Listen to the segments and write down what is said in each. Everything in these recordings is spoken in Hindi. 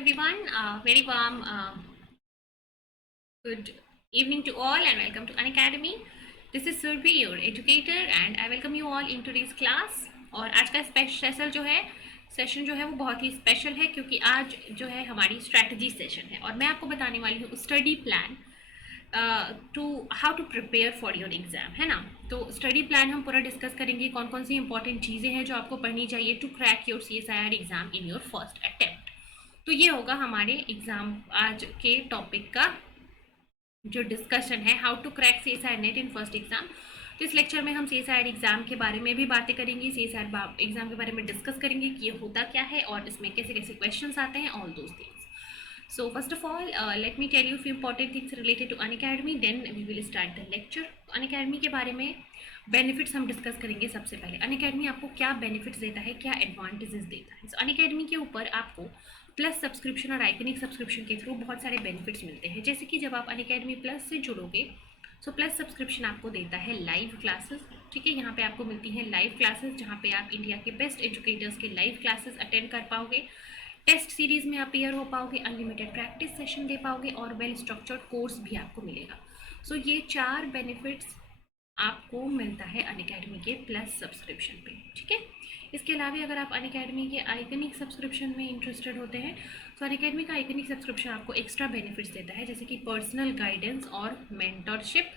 everyone. Very warm good evening to all and welcome to Unacademy. This is Surbi, your educator, and I welcome you all in today's class. और आज का स्पेशल जो है सेशन जो है वो बहुत ही स्पेशल है क्योंकि आज जो है हमारी स्ट्रैटेजी सेशन है और मैं आपको बताने वाली हूँ study plan to how to prepare for your exam, है ना। तो स्टडी प्लान हम पूरा डिस्कस करेंगे, कौन कौन सी इंपॉर्टेंट चीज़ें हैं जो आपको पढ़नी चाहिए to crack your CSIR exam in your first attempt. तो ये होगा हमारे एग्ज़ाम आज के टॉपिक का जो डिस्कशन है, how to crack CSIR NET in first exam. तो इस लेक्चर में हम CSIR एग्ज़ाम के बारे में भी बातें करेंगे, CSIR एग्ज़ाम के बारे में डिस्कस करेंगे कि ये होता क्या है और इसमें कैसे कैसे क्वेश्चंस आते हैं, all those things. So first of all, let me tell you few important things related to Unacademy, then we will start the lecture. Unacademy के बारे में बेनिफिट्स हम डिस्कस करेंगे। सबसे पहले Unacademy आपको क्या बेनिफिट्स देता है, क्या एडवांटेजेस देता है। So Unacademy के ऊपर आपको प्लस सब्सक्रिप्शन और आइकनिक सब्सक्रिप्शन के थ्रू बहुत सारे बेनिफिट्स मिलते हैं। जैसे कि जब आप Unacademy प्लस से जुड़ोगे सो प्लस सब्सक्रिप्शन आपको देता है लाइव क्लासेस, ठीक है। यहाँ पे आपको मिलती हैं लाइव क्लासेस जहाँ पे आप इंडिया के बेस्ट एजुकेटर्स के लाइव क्लासेस अटेंड कर पाओगे, टेस्ट सीरीज़ में अपीयर हो पाओगे, अनलिमिटेड प्रैक्टिस सेशन दे पाओगे और वेल स्ट्रक्चर्ड कोर्स भी आपको मिलेगा। सो ये 4 बेनिफिट्स आपको मिलता है अनअकैडमी के प्लस सब्सक्रिप्शन पे, ठीक है। इसके अलावा अगर आप अनअकैडमी के आइकनिक सब्सक्रिप्शन में इंटरेस्टेड होते हैं तो अनअकैडमी का आइकनिक सब्सक्रिप्शन आपको एक्स्ट्रा बेनिफिट्स देता है, जैसे कि पर्सनल गाइडेंस और मेंटरशिप।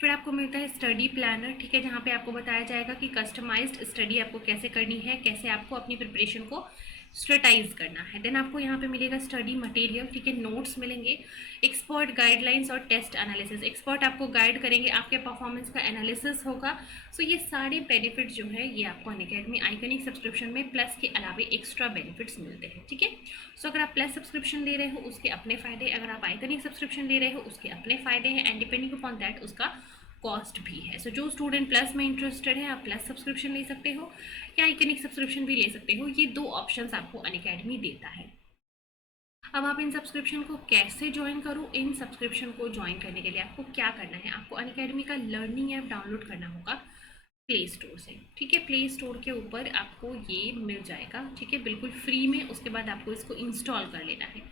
फिर आपको मिलता है स्टडी प्लानर, ठीक है, जहाँ पे आपको बताया जाएगा कि कस्टमाइज्ड स्टडी आपको कैसे करनी है, कैसे आपको अपनी प्रिपरेशन को स्ट्रेटाइज करना है। देन आपको यहाँ पे मिलेगा स्टडी मटेरियल, ठीक है, नोट्स मिलेंगे, एक्सपर्ट गाइडलाइंस और टेस्ट एनालिसिस। एक्सपर्ट आपको गाइड करेंगे, आपके परफॉर्मेंस का एनालिसिस होगा। सो ये सारे बेनिफिट्स जो है ये आपको अनअकैडमी आइकनिक सब्सक्रिप्शन में प्लस के अलावा एक्स्ट्रा बेनिफिट्स मिलते हैं, ठीक है। सो अगर आप प्लस सब्सक्रिप्शन ले रहे हो उसके अपने फ़ायदे, अगर आप आइकनिक सब्सक्रिप्शन ले रहे हो उसके अपने फ़ायदे हैं, एंड डिपेंडिंग अपॉन दैट उसका कॉस्ट भी है। सो जो स्टूडेंट प्लस में इंटरेस्टेड है आप प्लस सब्सक्रिप्शन ले सकते हो या आइकनिक सब्सक्रिप्शन भी ले सकते हो। ये 2 ऑप्शंस आपको अनअकैडमी देता है। अब आप इन सब्सक्रिप्शन को कैसे ज्वाइन करो, इन सब्सक्रिप्शन को ज्वाइन करने के लिए आपको क्या करना है, आपको अनअकैडमी का लर्निंग ऐप डाउनलोड करना होगा प्ले स्टोर से, ठीक है। प्ले स्टोर के ऊपर आपको ये मिल जाएगा, ठीक है, बिल्कुल फ्री में। उसके बाद आपको इसको इंस्टॉल कर लेना है।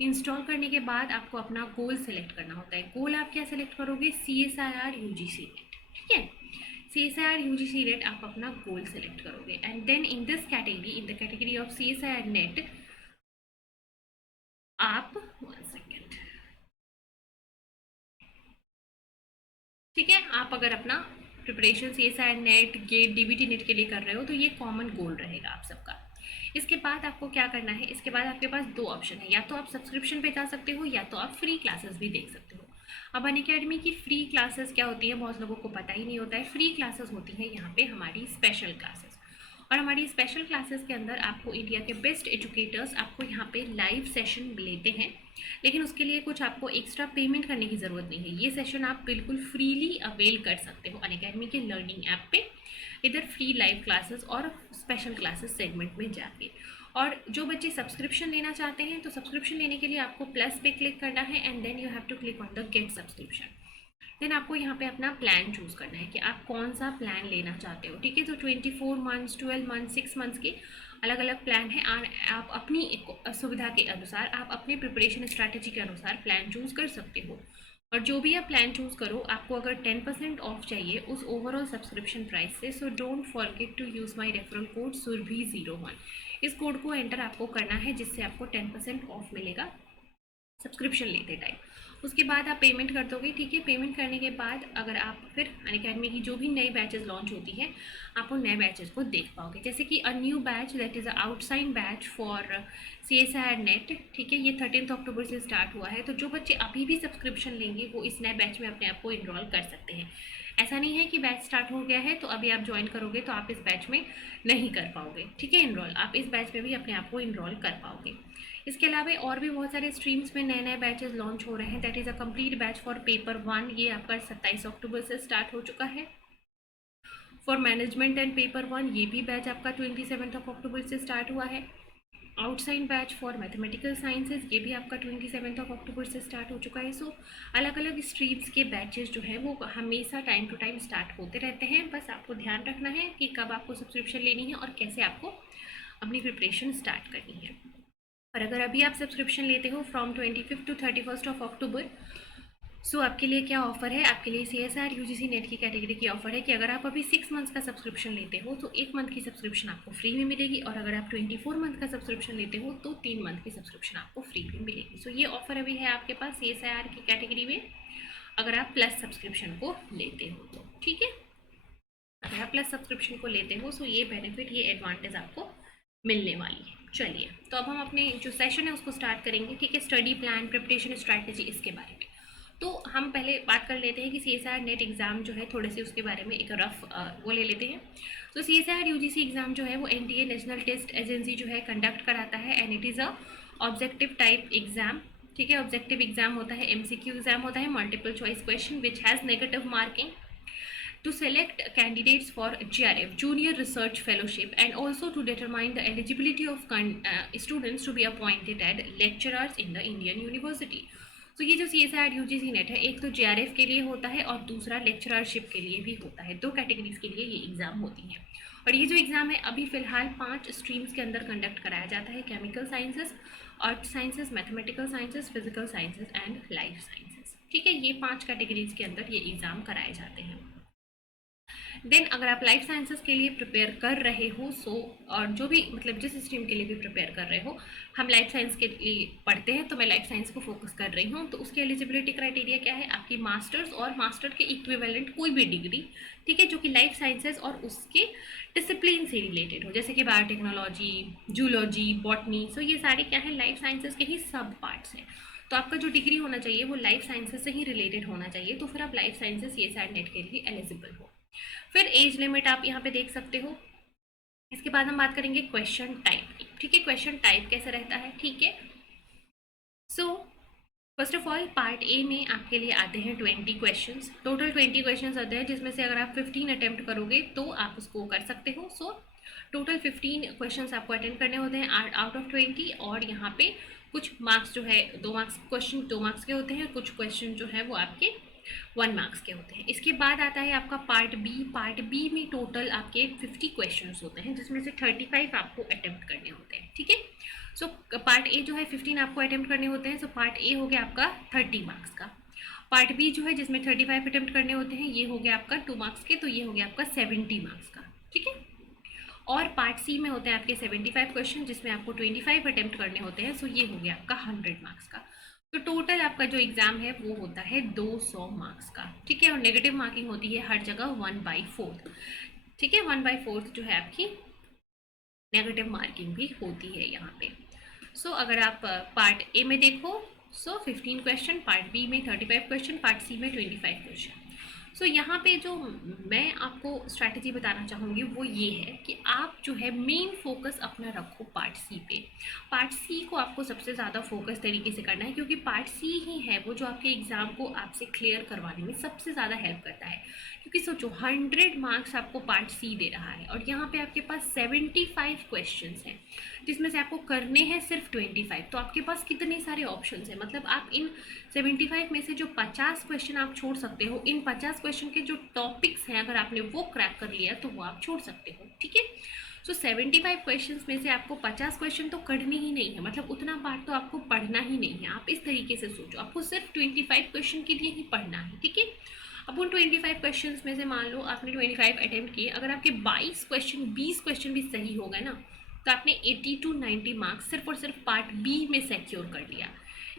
इंस्टॉल करने के बाद आपको अपना गोल सेलेक्ट करना होता है। गोल आप क्या सेलेक्ट करोगे, CSIR UGC नेट, ठीक है। CSIR UGC नेट आप अपना गोल सेलेक्ट करोगे and then in this category, in the category of CSIR NET आप 1 सेकेंड, ठीक है, आप अगर अपना preparation CSIR NET, GATE, DBT NET के लिए कर रहे हो तो ये कॉमन गोल रहेगा आप सबका। इसके बाद आपको क्या करना है, इसके बाद आपके पास 2 ऑप्शन है, या तो आप सब्सक्रिप्शन पे जा सकते हो या तो आप फ्री क्लासेस भी देख सकते हो। अब अनअकैडमी की फ्री क्लासेस क्या होती है बहुत लोगों को पता ही नहीं होता है। फ्री क्लासेस होती हैं यहाँ पे हमारी स्पेशल क्लासेस, और हमारी स्पेशल क्लासेस के अंदर आपको इंडिया के बेस्ट एजुकेटर्स आपको यहाँ पे लाइव सेशन लेते हैं, लेकिन उसके लिए कुछ आपको एक्स्ट्रा पेमेंट करने की ज़रूरत नहीं है। ये सेशन आप बिल्कुल फ्रीली अवेल कर सकते हो अनअकैडमी के लर्निंग ऐप पे, इधर फ्री लाइव क्लासेस और स्पेशल क्लासेस सेगमेंट में जाके। और जो बच्चे सब्सक्रिप्शन लेना चाहते हैं तो सब्सक्रिप्शन लेने के लिए आपको प्लस पे क्लिक करना है and then you have to click on the get subscription. Then आपको यहाँ पे अपना प्लान चूज़ करना है कि आप कौन सा प्लान लेना चाहते हो, ठीक है। तो 24 मंथ्स, 12 मंथ्स, 6 मंथ्स के अलग अलग प्लान हैं और आप अपनी सुविधा के अनुसार, आप अपने प्रिपरेशन स्ट्रैटेजी के अनुसार प्लान चूज़ कर सकते हो। और जो भी आप प्लान चूज़ करो आपको अगर 10% ऑफ चाहिए उस ओवरऑल सब्सक्रिप्शन प्राइस से, so don't forget to use my referral code surbi01। इस कोड को एंटर आपको करना है जिससे आपको 10% ऑफ मिलेगा सब्सक्रिप्शन लेते टाइम। उसके बाद आप पेमेंट कर दोगे, ठीक है। पेमेंट करने के बाद अगर आप फिर अनअकैडमी की जो भी नई बैचेस लॉन्च होती है आप उन नए बैचेस को देख पाओगे, जैसे कि a new batch that is a outside batch for CSIR net, ठीक है। ये 13 अक्टूबर से स्टार्ट हुआ है, तो जो बच्चे अभी भी सब्सक्रिप्शन लेंगे वो इस नए बैच में अपने आप को इनरोल कर सकते हैं। ऐसा नहीं है कि बैच स्टार्ट हो गया है तो अभी आप ज्वाइन करोगे तो आप इस बैच में नहीं कर पाओगे, ठीक है, इनरोल। आप इस बैच में भी अपने आप को इनरोल कर पाओगे। इसके अलावा और भी बहुत सारे स्ट्रीम्स में नए नए बैचेस लॉन्च हो रहे हैं। That is a complete batch for paper 1, ये आपका 27 अक्टूबर से स्टार्ट हो चुका है। फॉर मैनेजमेंट एंड पेपर 1 ये भी बैच आपका 27 अक्टूबर से स्टार्ट हुआ है। Outside batch for mathematical sciences ये भी आपका 27 अक्टूबर से स्टार्ट हो चुका है। सो अलग अलग स्ट्रीम्स के बैचेस जो है वो हमेशा टाइम टू टाइम स्टार्ट होते रहते हैं। बस आपको ध्यान रखना है कि कब आपको सब्सक्रिप्शन लेनी है और कैसे आपको अपनी प्रिपरेशन स्टार्ट करनी है। और अगर अभी आप सब्सक्रिप्शन लेते हो फ्रॉम 25 टू 31 ऑफ अक्टूबर, सो आपके लिए क्या ऑफर है, आपके लिए CSIR UGC नेट की कैटेगरी की ऑफर है कि अगर आप अभी 6 मंथ का सब्सक्रिप्शन लेते हो तो 1 मंथ की सब्सक्रिप्शन आपको फ्री में मिलेगी, और अगर आप 24 मंथ का सब्सक्रिप्शन लेते हो तो 3 मंथ की सब्सक्रिप्शन आपको फ्री में मिलेगी। सो ये ऑफर अभी है आपके पास CSIR की कैटेगरी में, अगर आप प्लस सब्सक्रिप्शन को लेते हो तो। ठीक है, अगर आप प्लस सब्सक्रिप्शन को लेते हो सो ये बेनिफिट, ये एडवांटेज आपको मिलने वाली है। चलिए, तो अब हम अपने जो सेशन है उसको स्टार्ट करेंगे। ठीक है, स्टडी प्लान, प्रिपरेशन स्ट्रैटेजी, इसके बारे में। तो हम पहले बात कर लेते हैं कि CSIR नेट एग्ज़ाम जो है, थोड़े से उसके बारे में एक रफ वो ले लेते हैं। तो CSIR UGC एग्ज़ाम जो है वो NTA नेशनल टेस्ट एजेंसी जो है कंडक्ट कराता है, and it is a objective type exam. ठीक है, ऑब्जेक्टिव एग्ज़ाम होता है, MCQ एग्ज़ाम होता है, multiple choice question which has negative marking to select candidates for JRF Junior Research Fellowship, and also to determine the eligibility of students to be appointed as lecturers in the Indian University. तो ये जो CSIR UGC नेट है, एक तो JRF के लिए होता है और दूसरा लेक्चररशिप के लिए भी होता है। 2 कैटेगरीज के लिए ये एग्ज़ाम होती हैं। और ये जो एग्ज़ाम है अभी फ़िलहाल 5 स्ट्रीम्स के अंदर कंडक्ट कराया जाता है, chemical sciences, earth sciences, mathematical sciences, physical sciences and life sciences. ठीक है, ये 5 कैटेगरीज के अंदर ये एग्ज़ाम कराए जाते हैं। देन अगर आप लाइफ साइंसेस के लिए प्रिपेयर कर रहे हो, सो और जो भी मतलब जिस स्ट्रीम के लिए भी प्रिपेयर कर रहे हो, हम लाइफ साइंस के लिए पढ़ते हैं तो मैं लाइफ साइंस को फोकस कर रही हूँ। तो उसकी एलिजिबिलिटी क्राइटेरिया क्या है, आपकी मास्टर्स और मास्टर के इक्विवेलेंट कोई भी डिग्री, ठीक है, जो कि लाइफ साइंसेस और उसके डिसिप्लिन से रिलेटेड हो, जैसे कि बायोटेक्नोलॉजी, जूलॉजी, बॉटनी। सो ये सारे क्या है, लाइफ साइंसेस के ही सब पार्ट्स हैं। तो आपका जो डिग्री होना चाहिए वो लाइफ साइंसेस से ही रिलेटेड होना चाहिए, तो फिर आप लाइफ साइंसेस CSIR नेट के लिए एलिजिबल हो। फिर एज लिमिट आप यहाँ पे देख सकते हो। इसके बाद हम बात करेंगे क्वेश्चन टाइप की। ठीक है, क्वेश्चन टाइप कैसे रहता है। ठीक है, so first of all part A में आपके लिए आते हैं 20 क्वेश्चंस, टोटल 20 क्वेश्चंस आते हैं, जिसमें से अगर आप 15 अटेम्प्ट करोगे तो आप उसको कर सकते हो। सो टोटल 15 क्वेश्चंस आपको अटेम्प्ट करने होते हैं आउट ऑफ 20, और यहाँ पे कुछ मार्क्स जो है 2 मार्क्स क्वेश्चन 2 मार्क्स के होते हैं, कुछ क्वेश्चन जो है वो आपके 1 मार्क्स के होते हैं। इसके बाद आता है आपका पार्ट बी। पार्ट बी में टोटल आपके 50 क्वेश्चंस होते हैं, जिसमें से 35 आपको अटेम्प्ट करने होते हैं। ठीक है, सो पार्ट ए जो है 15 आपको अटेम्प्ट करने होते हैं। सो पार्ट ए हो गया आपका 30 मार्क्स का। पार्ट बी जो है जिसमें 35 अटेम्प्ट करने होते हैं, ये हो गया आपका 2 मार्क्स के, तो ये हो गया आपका 70 मार्क्स का। ठीक है, और पार्ट सी में होते हैं आपके 75 क्वेश्चन, जिसमें आपको 25 अटेम्प्ट करने होते हैं। सो ये हो गया आपका 100 मार्क्स का। तो टोटल आपका जो एग्ज़ाम है वो होता है 200 मार्क्स का। ठीक है, और नेगेटिव मार्किंग होती है हर जगह 1/4। ठीक है, 1/4 जो है आपकी नेगेटिव मार्किंग भी होती है यहाँ पे। सो अगर आप पार्ट ए में देखो, सो 15 क्वेश्चन, पार्ट बी में 35 क्वेश्चन, पार्ट सी में 25 क्वेश्चन। सो यहाँ पे जो मैं आपको स्ट्रैटेजी बताना चाहूँगी वो ये है कि आप जो है मेन फोकस अपना रखो पार्ट सी पे। पार्ट सी को आपको सबसे ज़्यादा फोकस तरीके से करना है, क्योंकि पार्ट सी ही है वो जो आपके एग्ज़ाम को आपसे क्लियर करवाने में सबसे ज़्यादा हेल्प करता है। क्योंकि सोचो 100 मार्क्स आपको पार्ट सी दे रहा है, और यहाँ पे आपके पास 75 क्वेश्चंस हैं, जिसमें से आपको करने हैं सिर्फ 25। तो आपके पास कितने सारे ऑप्शंस हैं, मतलब आप इन 75 में से जो 50 क्वेश्चन आप छोड़ सकते हो, इन 50 क्वेश्चन के जो टॉपिक्स हैं अगर आपने वो क्रैक कर लिया तो वो आप छोड़ सकते हो। ठीक है, सो 75 क्वेश्चंस में से आपको 50 क्वेश्चन तो करने ही नहीं है, मतलब उतना पार्ट तो आपको पढ़ना ही नहीं है। आप इस तरीके से सोचो, आपको सिर्फ 25 क्वेश्चन के लिए ही पढ़ना है। ठीक है, अब उन 25 क्वेश्चंस में से मान लो आपने 25 अटेम्प्ट किए, अगर आपके 20 क्वेश्चन भी सही हो गए ना, तो आपने 80 to 90 मार्क्स सिर्फ और सिर्फ पार्ट बी में सिक्योर कर लिया।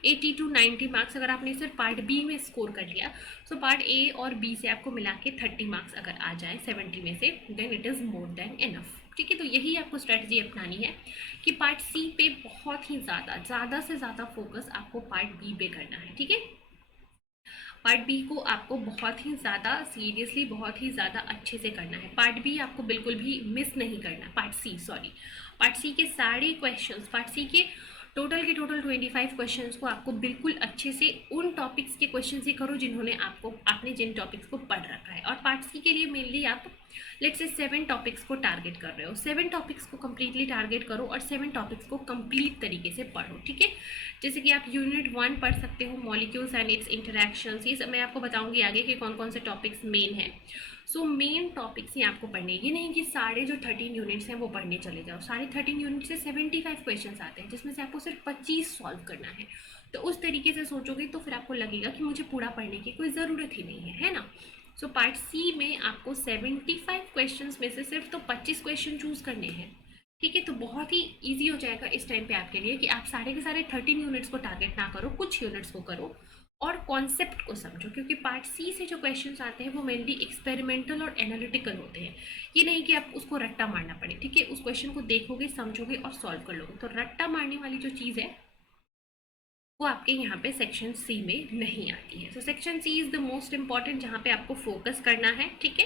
80 to 90 मार्क्स अगर आपने सिर्फ पार्ट बी में स्कोर कर लिया, तो पार्ट ए और बी से आपको मिला के 30 मार्क्स अगर आ जाए 70 में से, then it is more than enough. ठीक है, तो यही आपको स्ट्रैटेजी अपनानी है कि पार्ट सी पे बहुत ही ज़्यादा से ज़्यादा फोकस आपको पार्ट बी पे करना है। ठीक है, पार्ट बी को आपको बहुत ही ज़्यादा सीरियसली, बहुत ही ज़्यादा अच्छे से करना है। पार्ट बी आपको बिल्कुल भी मिस नहीं करना। पार्ट सी के सारे क्वेश्चंस, पार्ट सी के टोटल 25 क्वेश्चंस को आपको बिल्कुल अच्छे से उन टॉपिक्स के क्वेश्चन ही करो जिन्होंने आपने जिन टॉपिक्स को पढ़ रखा है। और पार्ट सी के लिए मेनली आप लेट्स से 7 टॉपिक्स को टारगेट कर रहे हो, 7 टॉपिक्स को कम्प्लीटली टारगेट करो और 7 टॉपिक्स को कंप्लीट तरीके से पढ़ो, ठीक है। जैसे कि आप यूनिट 1 पढ़ सकते हो, मॉलिक्यूल्स एंड इट्स इंटरेक्शंस, ये सब मैं आपको बताऊंगी आगे कि कौन कौन से टॉपिक्स मेन हैं। सो मेन टॉपिक्स ही आपको पढ़ने, ये नहीं कि सारे जो 13 यूनिट्स हैं वो पढ़ने चले जाओ। सारे 13 यूनिट से 75 क्वेश्चन आते हैं जिसमें से आपको सिर्फ 25 सॉल्व करना है। तो उस तरीके से सोचोगे तो फिर आपको लगेगा कि मुझे पूरा पढ़ने की कोई ज़रूरत ही नहीं है ना। सो पार्ट सी में आपको 75 क्वेश्चंस में से सिर्फ तो 25 क्वेश्चन चूज़ करने हैं, ठीक है। तो बहुत ही ईजी हो जाएगा इस टाइम पे आपके लिए कि आप सारे के सारे 13 यूनिट्स को टारगेट ना करो, कुछ यूनिट्स को करो और कॉन्सेप्ट को समझो, क्योंकि पार्ट सी से जो क्वेश्चंस आते हैं वो मेनली एक्सपेरिमेंटल और एनालिटिकल होते हैं। ये नहीं कि आप उसको रट्टा मारना पड़े, ठीक है। उस क्वेश्चन को देखोगे, समझोगे और सॉल्व कर लोगे। तो रट्टा मारने वाली जो चीज़ है वो आपके यहाँ पे सेक्शन सी में नहीं आती है। So section C is the most important, जहाँ पे आपको फोकस करना है, ठीक है।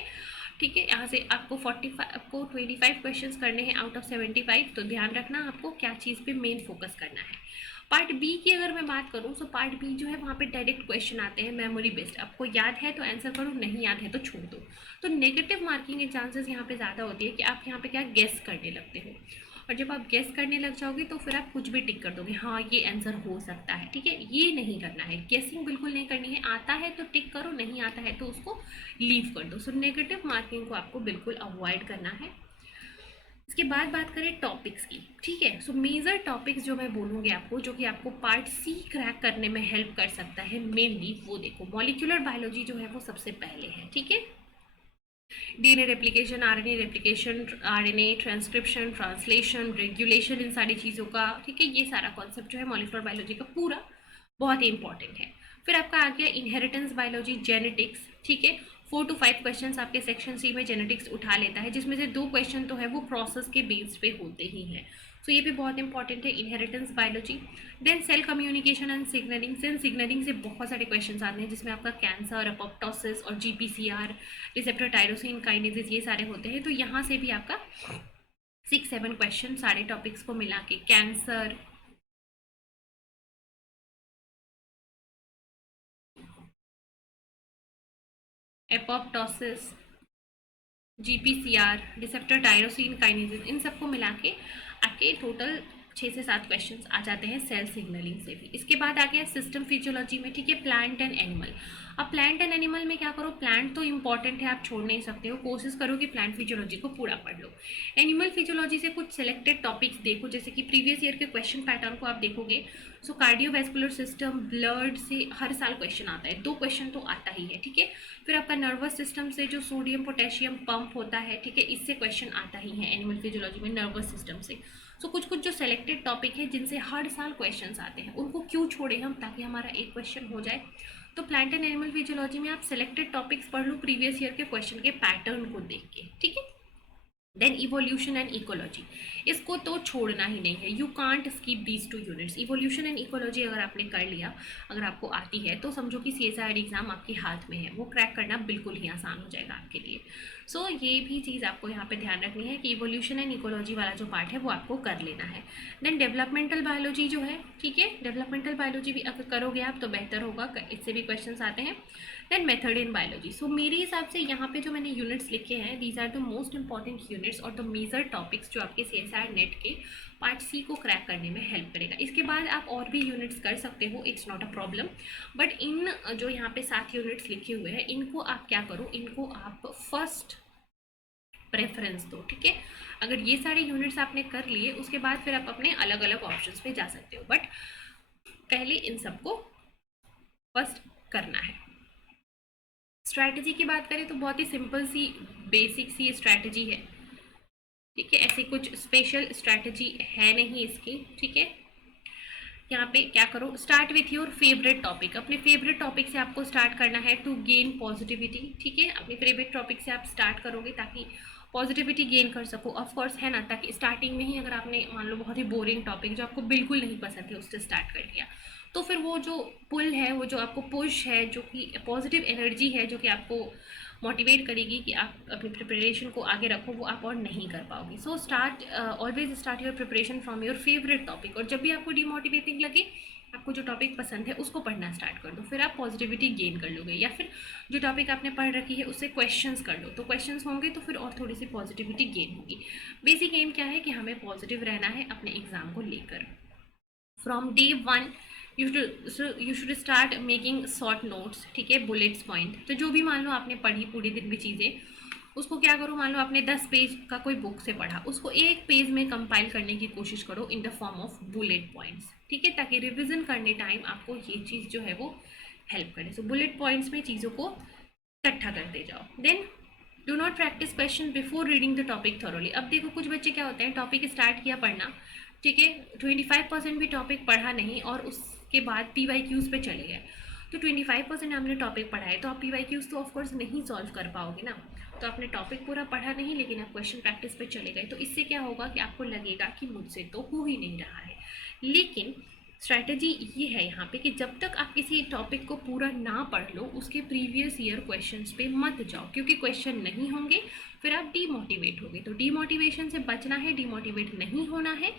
ठीक है, यहाँ से आपको 25 क्वेश्चंस करने हैं आउट ऑफ 75। तो ध्यान रखना आपको क्या चीज़ पे मेन फोकस करना है। पार्ट बी की अगर मैं बात करूँ तो पार्ट बी जो है वहाँ पे डायरेक्ट क्वेश्चन आते हैं मेमोरी बेस्ड। आपको याद है तो आंसर करो, नहीं याद है तो छोड़ दो। तो नेगेटिव मार्किंग के चांसेस यहाँ पे ज़्यादा होती है कि आप यहाँ पे क्या गेस करने लगते हो, और जब आप गेस करने लग जाओगे तो फिर आप कुछ भी टिक कर दोगे, हाँ ये आंसर हो सकता है, ठीक है। ये नहीं करना है, गेसिंग बिल्कुल नहीं करनी है। आता है तो टिक करो, नहीं आता है तो उसको लीव कर दो। सो नेगेटिव मार्किंग को आपको बिल्कुल अवॉइड करना है। इसके बाद बात करें टॉपिक्स की, ठीक है। सो मेजर टॉपिक्स जो मैं बोलूँगी आपको, जो कि आपको पार्ट सी क्रैक करने में हेल्प कर सकता है मेनली, वो देखो मॉलिक्यूलर बायोलॉजी जो है वो सबसे पहले है, ठीक है। DNA replication, RNA replication, RNA transcription, translation, regulation, इन सारी चीज़ों का, ठीक है, ये सारा कॉन्सेप्ट जो है मॉलिक्यूलर बायोलॉजी का पूरा बहुत ही इंपॉर्टेंट है। फिर आपका आ गया इनहेरिटेंस बायोलॉजी, जेनेटिक्स, ठीक है। 4 to 5 क्वेश्चन आपके सेक्शन सी में जेनेटिक्स उठा लेता है, जिसमें से 2 क्वेश्चन तो है वो प्रोसेस के बेस पे होते ही हैं। सो ये भी बहुत इंपॉर्टेंट है, inheritance biology. Then cell communication and signaling, signaling से बहुत सारे क्वेश्चन आते हैं जिसमें आपका कैंसर, अपोप्टोसिस और जीपीसीआर, रिसेप्टर टायरोसिन काइनेसिस, ये सारे होते हैं। तो यहाँ से भी आपका 6-7 क्वेश्चन सारे टॉपिक्स को मिला के, cancer, apoptosis, GPCR, receptor tyrosine kinases, इन सबको मिला के आपके टोटल 6 से 7 क्वेश्चंस आ जाते हैं सेल सिग्नलिंग से भी। इसके बाद आ गया सिस्टम फिजियोलॉजी में, ठीक है, प्लांट एंड एनिमल। अब प्लांट एंड एनिमल में क्या करो, प्लांट तो इंपॉर्टेंट है, आप छोड़ नहीं सकते हो, कोशिश करो कि प्लांट फिजियोलॉजी को पूरा पढ़ लो। एनिमल फिजियोलॉजी से कुछ सिलेक्टेड टॉपिक्स देखो, जैसे कि प्रीवियस ईयर के क्वेश्चन पैटर्न को आप देखोगे। सो कार्डियोवैस्कुलर सिस्टम, ब्लड से हर साल क्वेश्चन आता है, 2 क्वेश्चन तो आता ही है, ठीक है। फिर आपका नर्वस सिस्टम से जो सोडियम पोटेशियम पंप होता है, ठीक है, इससे क्वेश्चन आता ही है एनिमल फिजियोलॉजी में, नर्वस सिस्टम से। सो कुछ कुछ जो सेलेक्टेड टॉपिक है जिनसे हर साल क्वेश्चंस आते हैं, उनको क्यों छोड़े हम, ताकि हमारा एक क्वेश्चन हो जाए। तो प्लांट एंड एनिमल फिजियोलॉजी में आप सेलेक्टेड टॉपिक्स पढ़ लो प्रीवियस ईयर के क्वेश्चन के पैटर्न को देख के, ठीक है। देन इवोल्यूशन एंड इकोलॉजी, इसको तो छोड़ना ही नहीं है, you can't skip these 2 units. Evolution and ecology अगर आपने कर लिया, अगर आपको आती है, तो समझो कि CSIR एग्जाम आपके हाथ में है, वो क्रैक करना बिल्कुल ही आसान हो जाएगा आपके लिए। सो ये भी चीज़ आपको यहाँ पे ध्यान रखनी है कि इवोल्यूशन एंड इकोलॉजी वाला जो पार्ट है वो आपको कर लेना है। देन डेवलपमेंटल बायोलॉजी जो है, ठीक है, डेवलपमेंटल बायोलॉजी भी अगर करोगे आप तो बेहतर होगा, इससे भी क्वेश्चन आते हैं। देन मेथड इन बायोलॉजी, सो मेरे हिसाब से यहाँ पे जो मैंने यूनिट्स लिखे हैं, these are the most important units और द मेजर टॉपिक्स जो आपके CSIR नेट के पार्ट सी को क्रैक करने में हेल्प करेगा। इसके बाद आप और भी यूनिट्स कर सकते हो, it's not a problem, but in जो यहाँ पे 7 यूनिट्स लिखे हुए हैं, इनको आप क्या करो, इनको आप फर्स्ट प्रेफरेंस दो, ठीक है। अगर ये सारे यूनिट्स आपने कर लिए, उसके बाद फिर आप अपने अलग अलग ऑप्शंस पे जा सकते हो, बट पहले इन सबको फर्स्ट करना है। स्ट्रैटेजी की बात करें तो बहुत ही सिंपल सी, बेसिक सी स्ट्रैटेजी है, ठीक है। ऐसी कुछ स्पेशल स्ट्रैटेजी है नहीं इसकी, ठीक है। यहाँ पे क्या करो, start with your favourite topic, अपने फेवरेट टॉपिक से आपको स्टार्ट करना है टू गेन पॉजिटिविटी, ठीक है। अपने फेवरेट टॉपिक से आप स्टार्ट करोगे ताकि पॉजिटिविटी गेन कर सको, ऑफकोर्स, है ना। ताकि स्टार्टिंग में ही अगर आपने मान लो बहुत ही बोरिंग टॉपिक जो आपको बिल्कुल नहीं पसंद है उससे स्टार्ट कर लिया, तो फिर वो जो पुल है, वो जो आपको पुश है, जो कि पॉजिटिव एनर्जी है, जो कि आपको मोटिवेट करेगी कि आप अपनी प्रिपरेशन को आगे रखो, वो आप और नहीं कर पाओगे। So always start your preparation from your favourite topic. और जब भी आपको डिमोटिवेटिंग लगे, आपको जो टॉपिक पसंद है उसको पढ़ना स्टार्ट कर दो, फिर आप पॉजिटिविटी गेन कर लोगे। या फिर जो टॉपिक आपने पढ़ रखी है उससे क्वेश्चंस कर लो, तो क्वेश्चंस होंगे तो फिर और थोड़ी सी पॉजिटिविटी गेन होगी। बेसिक एम क्या है कि हमें पॉजिटिव रहना है अपने एग्जाम को लेकर। From day one you should start making short notes, ठीक है, बुलेट्स पॉइंट। तो जो भी मान लो आपने पढ़ी पूरे दिन में चीज़ें, उसको क्या करो, मान लो आपने 10 पेज का कोई बुक से पढ़ा, उसको एक पेज में कंपाइल करने की कोशिश करो in the form of bullet points, ठीक है, ताकि रिविजन करने टाइम आपको ये चीज़ जो है वो हेल्प करे। सो बुलेट पॉइंट्स में चीज़ों को इकट्ठा करते जाओ। Then do not practice question before reading the topic thoroughly. अब देखो कुछ बच्चे क्या होते हैं, टॉपिक स्टार्ट किया पढ़ना, ठीक है, 25% भी टॉपिक पढ़ा नहीं और उसके बाद PYQs पे चले गए। तो 25% आपने टॉपिक पढ़ा है तो आप PYQs तो ऑफकोर्स नहीं सॉल्व कर पाओगे ना। तो आपने टॉपिक पूरा पढ़ा नहीं लेकिन आप क्वेश्चन प्रैक्टिस पे चले गए, तो इससे क्या होगा कि आपको लगेगा कि मुझसे तो हो ही नहीं रहा है। लेकिन स्ट्रैटेजी ये है यहाँ पे कि जब तक आप किसी टॉपिक को पूरा ना पढ़ लो, उसके प्रीवियस ईयर क्वेश्चंस पे मत जाओ, क्योंकि क्वेश्चन नहीं होंगे फिर आप डीमोटिवेट होगे। तो डीमोटिवेशन से बचना है, डीमोटिवेट नहीं होना है,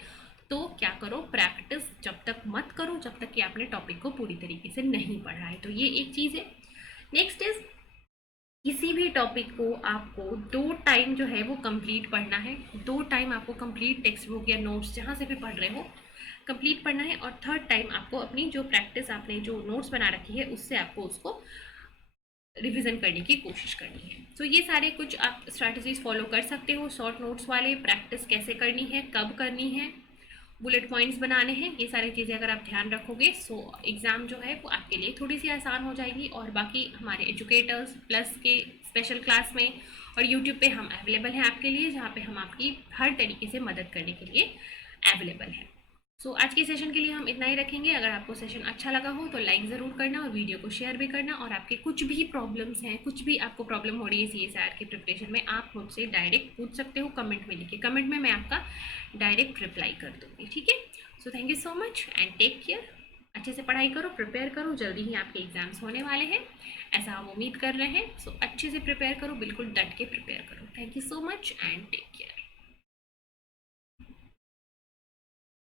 तो क्या करो, प्रैक्टिस जब तक मत करो जब तक कि आपने टॉपिक को पूरी तरीके से नहीं पढ़ा है। तो ये एक चीज़ है। नेक्स्ट इज, किसी भी टॉपिक को आपको 2 टाइम जो है वो कंप्लीट पढ़ना है। 2 टाइम आपको कंप्लीट टेक्स्ट बुक या नोट्स जहाँ से भी पढ़ रहे हो कंप्लीट पढ़ना है, और थर्ड टाइम आपको अपनी जो प्रैक्टिस आपने जो नोट्स बना रखी है उससे आपको उसको रिवीजन करने की कोशिश करनी है। तो ये सारे कुछ आप स्ट्रैटेजीज फॉलो कर सकते हो। शॉर्ट नोट्स वाले, प्रैक्टिस कैसे करनी है, कब करनी है, बुलेट पॉइंट्स बनाने हैं, ये सारी चीज़ें अगर आप ध्यान रखोगे सो एग्ज़ाम जो है वो आपके लिए थोड़ी सी आसान हो जाएगी। और बाकी हमारे एजुकेटर्स प्लस के स्पेशल क्लास में और यूट्यूब पे हम अवेलेबल हैं आपके लिए, जहाँ पे हम आपकी हर तरीके से मदद करने के लिए अवेलेबल हैं। सो आज के सेशन के लिए हम इतना ही रखेंगे। अगर आपको सेशन अच्छा लगा हो तो लाइक ज़रूर करना और वीडियो को शेयर भी करना। और आपके कुछ भी प्रॉब्लम्स हैं, कुछ भी आपको प्रॉब्लम हो रही है CSIR की प्रिपरेशन में, आप मुझसे डायरेक्ट पूछ सकते हो कमेंट में लिखे। कमेंट में मैं आपका डायरेक्ट रिप्लाई कर दूँगी, ठीक है। So thank you so much and take care. अच्छे से पढ़ाई करो, प्रिपेयर करो, जल्दी ही आपके एग्जाम्स होने वाले हैं, ऐसा हम उम्मीद कर रहे हैं। सो अच्छे से प्रिपेयर करो, बिल्कुल डट के प्रिपेयर करो। Thank you so much and take care.